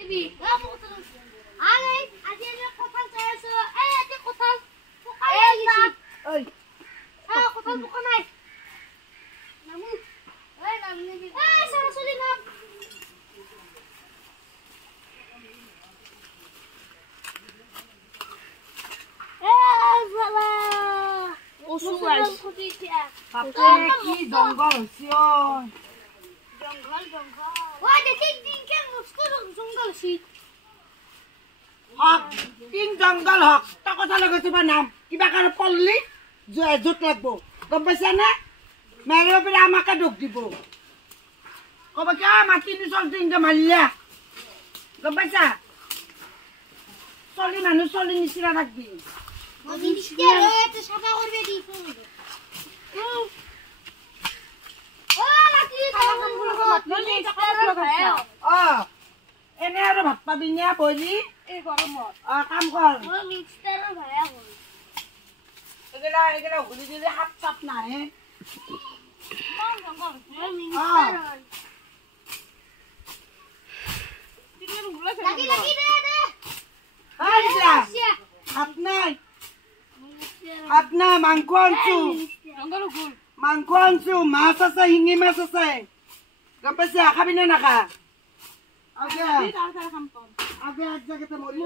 কি জঙ্গল জঙ্গল হক তা কথা লগাইছো বা নাম কিবা কারণে পড়লি জোট লাগবো গম পাইছা না মেরে উপরে আমাকে ঢুক দিব কব কি মাটি নি চলতে ইনকে মারলিয়া গম পাইছা চলি মানুষ চলি নিচিনা রাখবি এনে আৰু ভাত পাবি নে বলি কাম কৰ এগিলা ঘূৰি দিলে সাপ চাপ নাহে আপনার মাংস আনছো মাছ আছে শিঙি মাছ আছে গম পাইছা খাবি না নাখা আগে এক জায়গাতে মরি